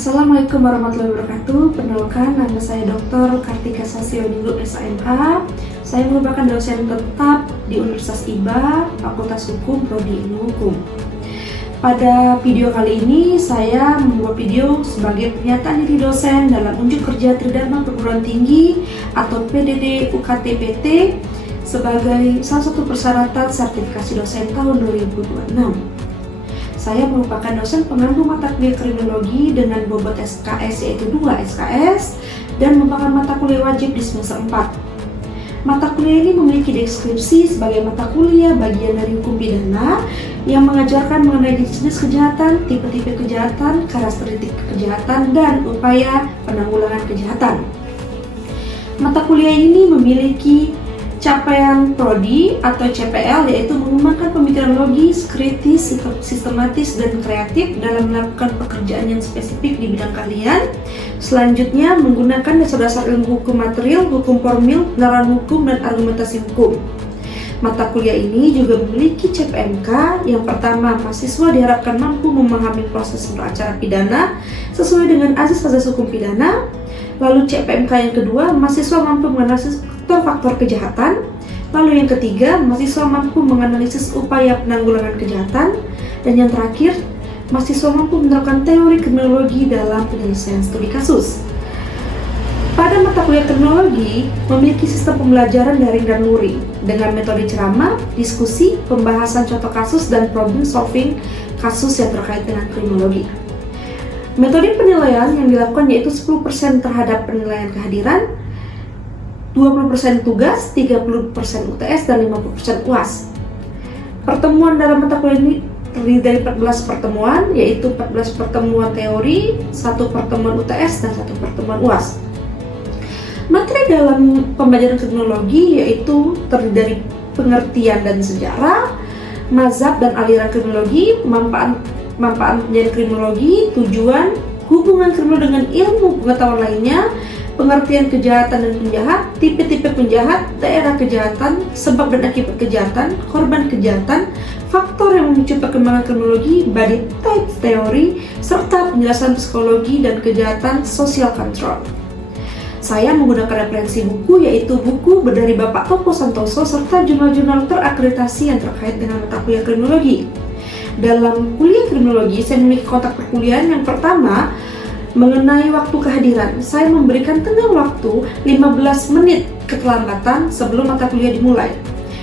Assalamualaikum warahmatullahi wabarakatuh. Perkenalkan, nama saya Dr. Kartika Sasiodinggo, SHMA. Saya merupakan dosen tetap di Universitas IBA, Fakultas Hukum, Prodi Ilmu Hukum. Pada video kali ini, saya membuat video sebagai pernyataan diri dosen dalam unjuk kerja Tridharma Perguruan Tinggi atau PDD UKT-PT sebagai salah satu persyaratan sertifikasi dosen tahun 2026. Saya merupakan dosen pengampu mata kuliah kriminologi dengan bobot SKS yaitu 2 SKS dan merupakan mata kuliah wajib di semester 4. Mata kuliah ini memiliki deskripsi sebagai mata kuliah bagian dari hukum pidana yang mengajarkan mengenai jenis kejahatan, tipe-tipe kejahatan, karakteristik kejahatan, dan upaya penanggulangan kejahatan. Mata kuliah ini memiliki capaian prodi atau CPL, yaitu mengembangkan pemikiran logis, kritis, sistematis, dan kreatif dalam melakukan pekerjaan yang spesifik di bidang kalian. Selanjutnya, menggunakan dasar-dasar ilmu hukum material, hukum formil, penerapan hukum, dan argumentasi hukum. Mata kuliah ini juga memiliki CPMK. Yang pertama, mahasiswa diharapkan mampu memahami proses beracara pidana sesuai dengan azas-azas hukum pidana. Lalu CPMK yang kedua, mahasiswa mampu menganalisis faktor kejahatan. Lalu yang ketiga, mahasiswa mampu menganalisis upaya penanggulangan kejahatan. Dan yang terakhir, mahasiswa mampu menerapkan teori kriminologi dalam penyelesaian studi kasus. Pada mata kuliah kriminologi memiliki sistem pembelajaran daring dan luring dengan metode ceramah, diskusi, pembahasan contoh kasus, dan problem solving kasus yang terkait dengan kriminologi. Metode penilaian yang dilakukan yaitu 10% terhadap penilaian kehadiran, 20% tugas, 30% UTS, dan 50% UAS. Pertemuan dalam mata kuliah ini terdiri dari 14 pertemuan, yaitu 14 pertemuan teori, 1 pertemuan UTS, dan 1 pertemuan UAS. Materi dalam pembelajaran kriminologi yaitu terdiri dari pengertian dan sejarah, mazhab dan aliran kriminologi, manfaat penelitian kriminologi, tujuan, hubungan kriminologi dengan ilmu pengetahuan lainnya, pengertian kejahatan dan penjahat, tipe-tipe penjahat, daerah kejahatan, sebab dan akibat kejahatan, korban kejahatan, faktor yang memicu perkembangan kriminologi, body type teori, serta penjelasan psikologi dan kejahatan social control. Saya menggunakan referensi buku yaitu buku dari Bapak Topo Santoso serta jurnal-jurnal terakreditasi yang terkait dengan mata kuliah kriminologi. Dalam kuliah kriminologi, saya memiliki kontak perkuliahan yang pertama mengenai waktu kehadiran. Saya memberikan tenggang waktu 15 menit keterlambatan sebelum mata kuliah dimulai.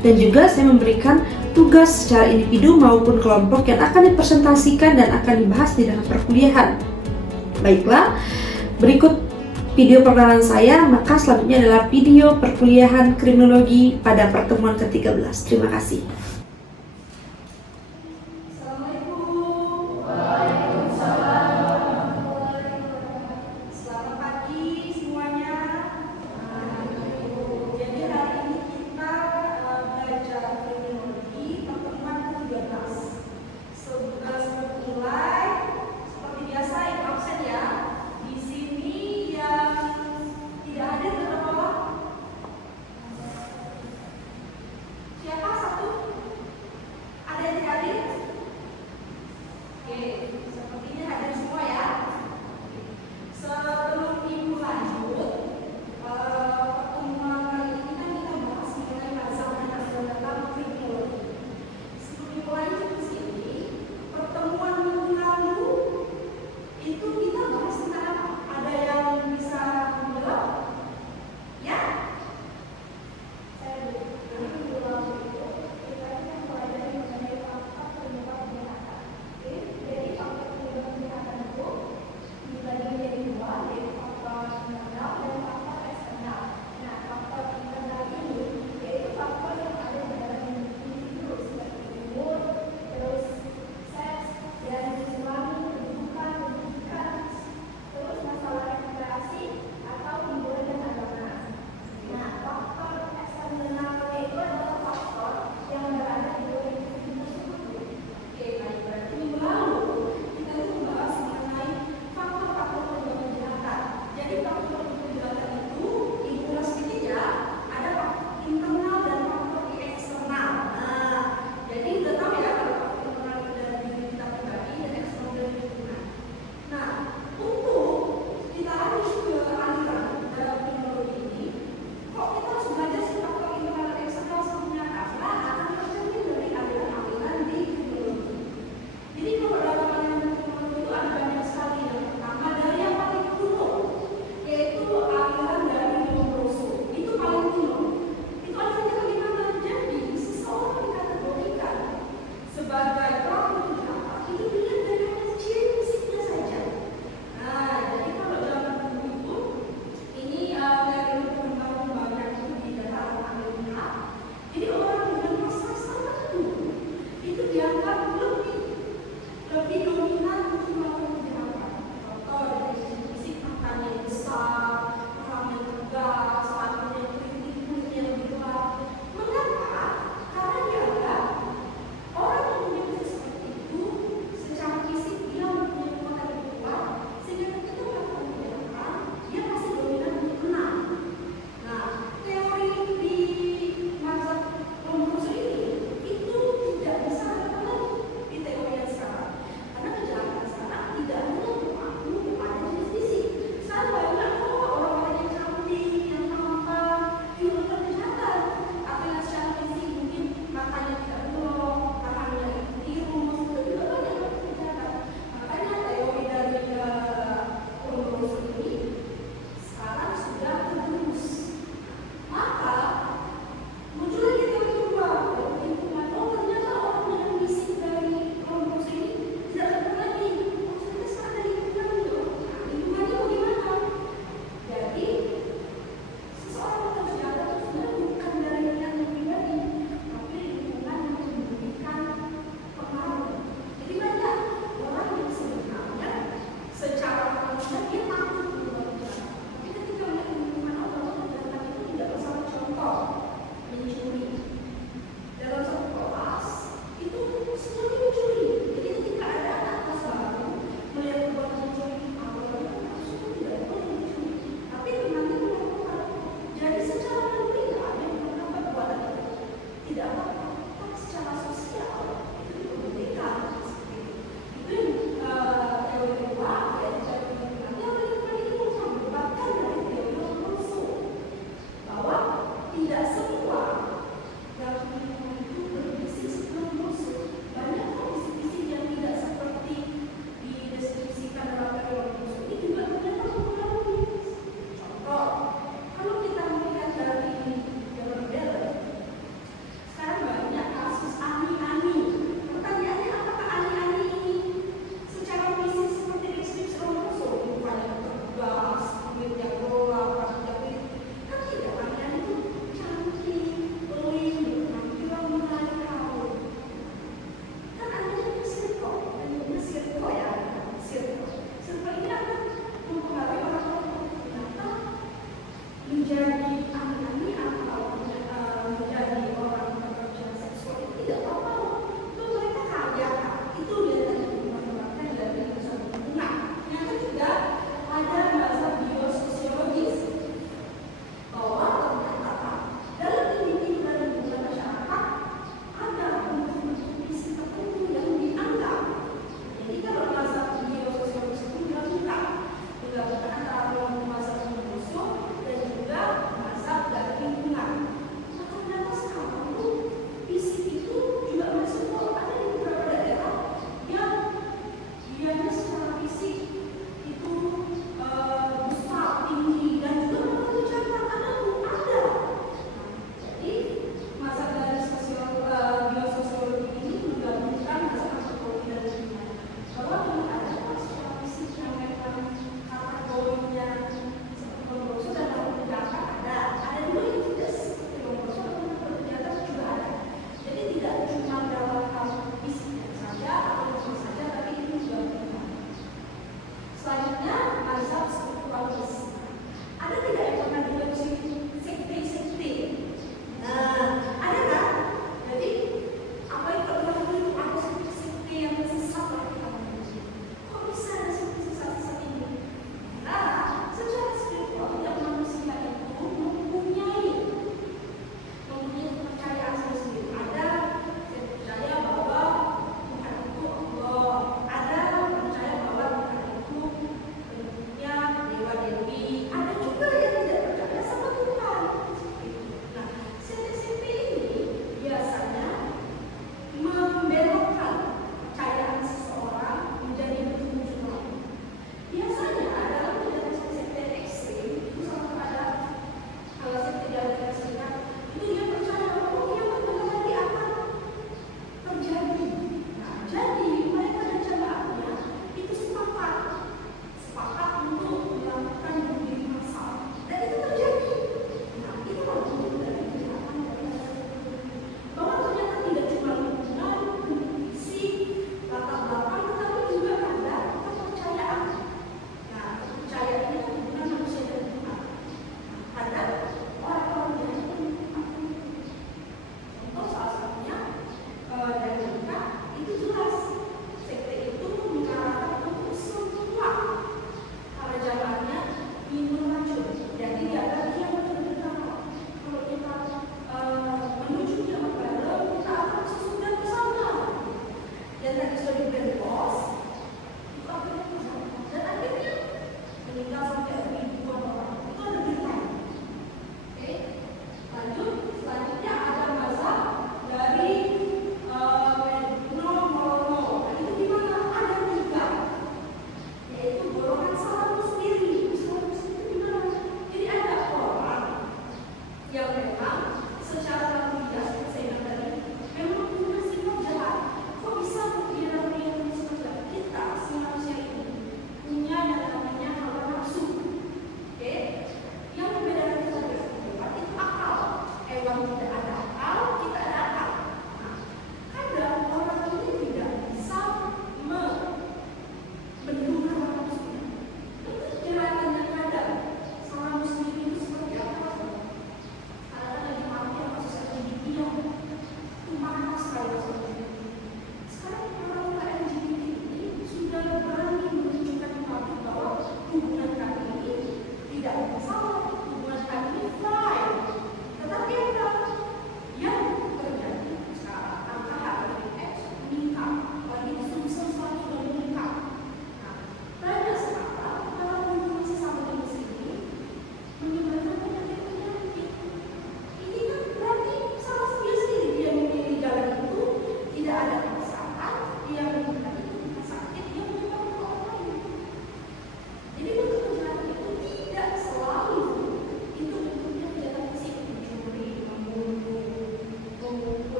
Dan juga saya memberikan tugas secara individu maupun kelompok yang akan dipresentasikan dan akan dibahas di dalam perkuliahan. Baiklah, berikut video perkenalan saya, maka selanjutnya adalah video perkuliahan kriminologi pada pertemuan ke-13. Terima kasih.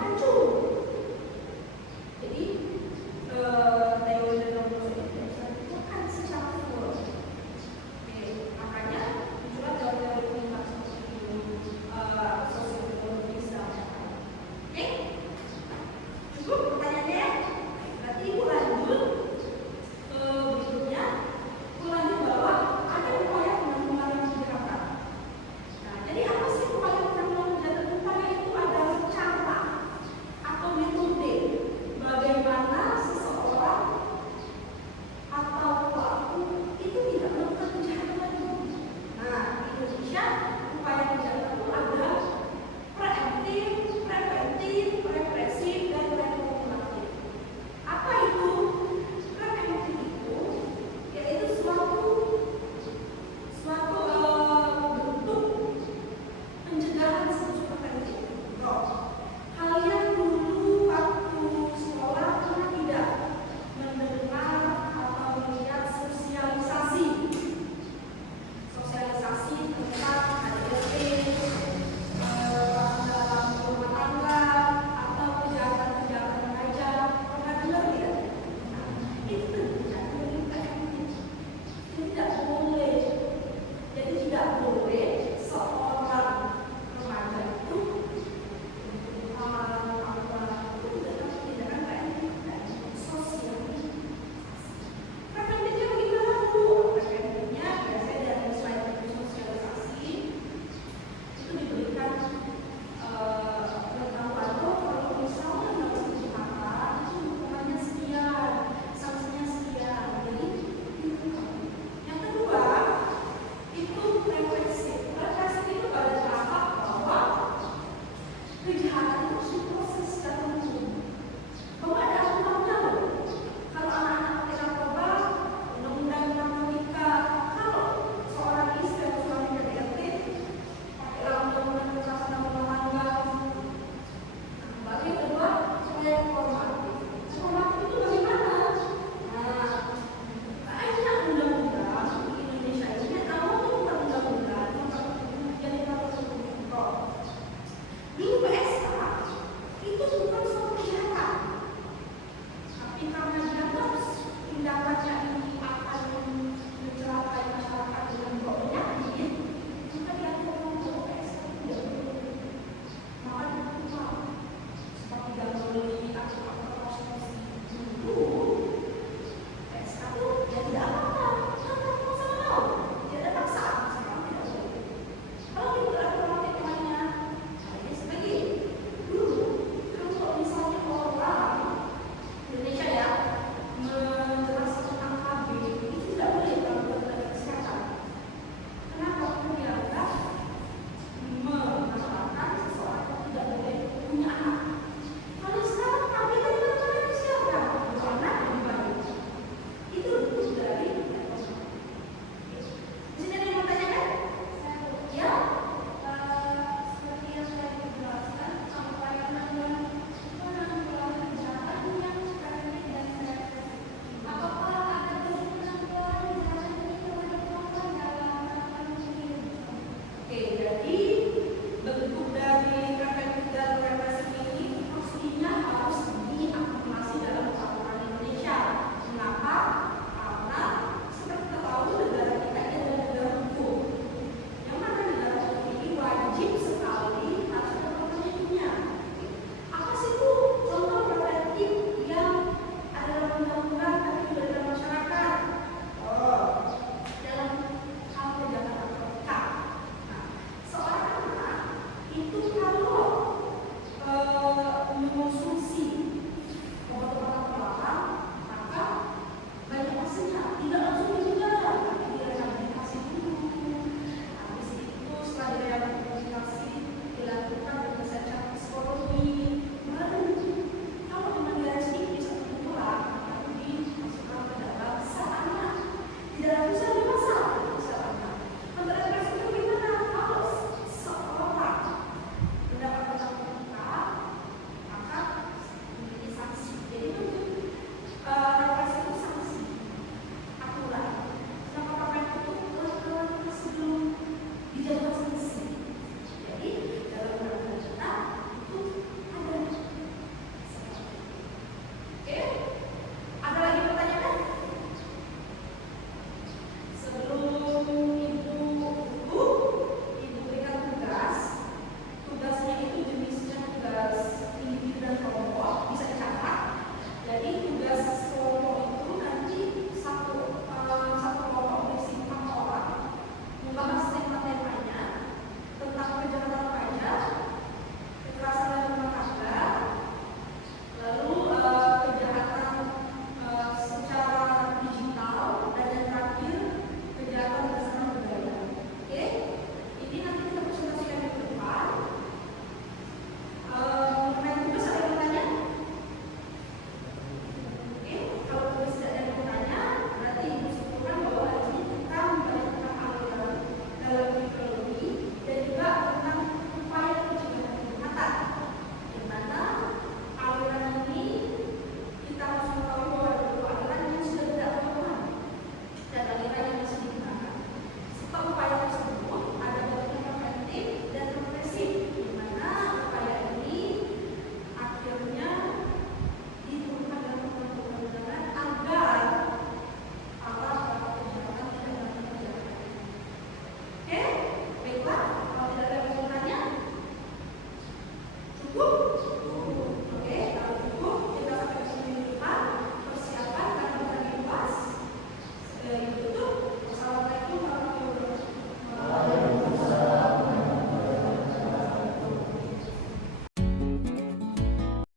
pacu. Jadi teori dan logos itu tidak bisa ditentukan secara full. Oke, makanya muncullah teori-teori pengimbang seperti itu, sosiologi misalnya. Oke, cukup pertanyaannya. Berarti ibu lanjut ke berikutnya. Ibu lanjut bahwa ada upaya penanggulangan yang kejahatan. Nah, jadi apa sih upaya penanggulangan kejahatan? Upaya itu adalah cara atau metode bagaimana seseorang atau pelaku itu tidak melakukan kejahatan lagi. Nah, di Indonesia upaya kejahatan itu ada preemptif, preventif, represif, dan rekomendatif. Apa itu? Preemptif itu yaitu suatu bentuk pencegahan secara preventif. Kalian dulu waktu sekolah pernah tidak mendengar atau melihat sosialisasi tentang KDRT, dalam rumah tangga atau kejahatan-kejahatan remaja? Pernah dengar tidak? Nah, itu tidak boleh preventif. Tidak boleh. Jadi tidak boleh seorang remaja itu tindakan preventif dan sosialisasi. Preventifnya bagaimana, Bu? Preventifnya biasanya dari selain sosialisasi itu diberikan pengetahuan kalau misalnya melakukan kejahatan itu hukumannya sekian, sanksinya sekian. Jadi itu. Yang kedua itu represif. Represif itu pada tahap bahwa kejahatan itu harus diproses secara hukum. Bahwa ada undang-undang. Kalau anak-anak pakai narkoba, undang-undang narkotika. Kalau seorang istri atau suami KDRT, pakailah undang-undang kekerasan rumah tangga. Baru yang kedua, reformatif. Reformatif itu bagaimana? Nah, banyak undang-undang di Indonesia ini awalnya bukan undang-undang, jadi peraturan hukum. Dulu PSK itu bukan